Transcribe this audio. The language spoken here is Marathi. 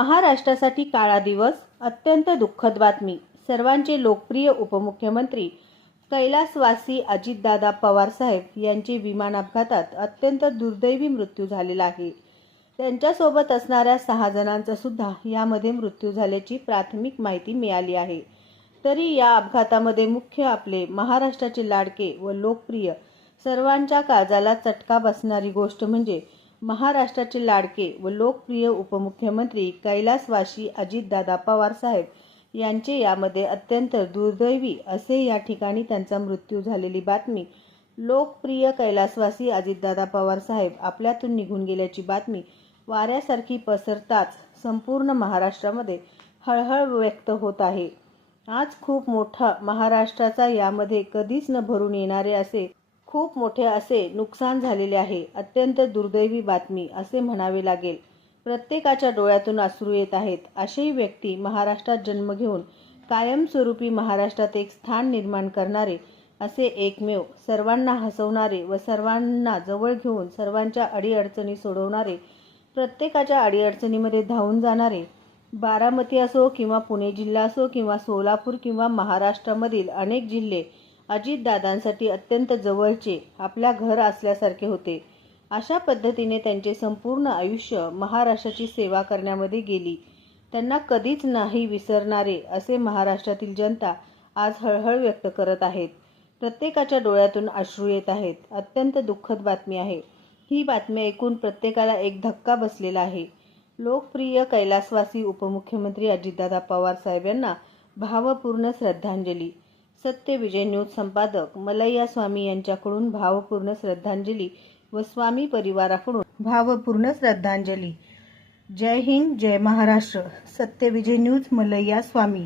महाराष्ट्रासाठी काळा दिवस, अत्यंत दुःखद बातमी. सर्वांचे लोकप्रिय उपमुख्यमंत्री कैलासवासी अजितदादा पवारसाहेब यांचे विमान अपघातात अत्यंत दुर्दैवी मृत्यू झालेला आहे. त्यांच्यासोबत असणाऱ्या 6 जणांचा सुद्धा यामध्ये मृत्यू झाल्याची प्राथमिक माहिती मिळाली आहे. तरी या अपघातामध्ये मुख्य आपले महाराष्ट्राचे लाडके व लोकप्रिय, सर्वांच्या काळजाला चटका बसणारी गोष्ट म्हणजे महाराष्ट्राचे लाडके व लोकप्रिय उपमुख्यमंत्री कैलासवासी अजितदादा पवारसाहेब यांचे यामध्ये अत्यंत दुर्दैवी असे या ठिकाणी त्यांचा मृत्यू झालेली बातमी. लोकप्रिय कैलासवासी अजितदादा पवारसाहेब आपल्यातून निघून गेल्याची बातमी वाऱ्यासारखी पसरताच संपूर्ण महाराष्ट्रामध्ये हळहळ व्यक्त होत आहे. आज खूप मोठा महाराष्ट्राचा यामध्ये कधीच न भरून येणारे असे खूप मोठे असे नुकसान झालेले आहे. अत्यंत दुर्दैवी बातमी असे म्हणावे लागेल. प्रत्येकाच्या डोळ्यातून अश्रू येत आहेत. अशी व्यक्ती महाराष्ट्रात जन्म घेऊन कायमस्वरूपी महाराष्ट्रात एक स्थान निर्माण करणारे, असे एकमेव, सर्वांना हसवणारे व सर्वांना जवळ घेऊन सर्वांच्या अडीअडचणी सोडवणारे, प्रत्येकाच्या अडीअडचणीमध्ये धावून जाणारे, बारामती असो किंवा पुणे जिल्हा असो किंवा सोलापूर किंवा महाराष्ट्रामधील अनेक जिल्हे अजितदादांसाठी अत्यंत जवळचे, आपल्या घर असल्यासारखे होते. अशा पद्धतीने त्यांचे संपूर्ण आयुष्य महाराष्ट्राची सेवा करण्यामध्ये गेली. त्यांना कधीच नाही विसरणारे असे महाराष्ट्रातील जनता आज हळहळ व्यक्त करत आहेत. प्रत्येकाच्या डोळ्यातून अश्रू येत आहेत. अत्यंत दुःखद बातमी आहे. ही बातमी ऐकून प्रत्येकाला एक धक्का बसलेला आहे. लोकप्रिय कैलासवासी उपमुख्यमंत्री अजितदादा पवारसाहेब यांना भावपूर्ण श्रद्धांजली. सत्य विजय न्यूज संपादक मलैया स्वामी यांच्याकडून भावपूर्ण श्रद्धांजली व स्वामी परिवाराकडून भावपूर्ण श्रद्धांजली. जय हिंद, जय महाराष्ट्र. सत्य विजय न्यूज, मलैया स्वामी.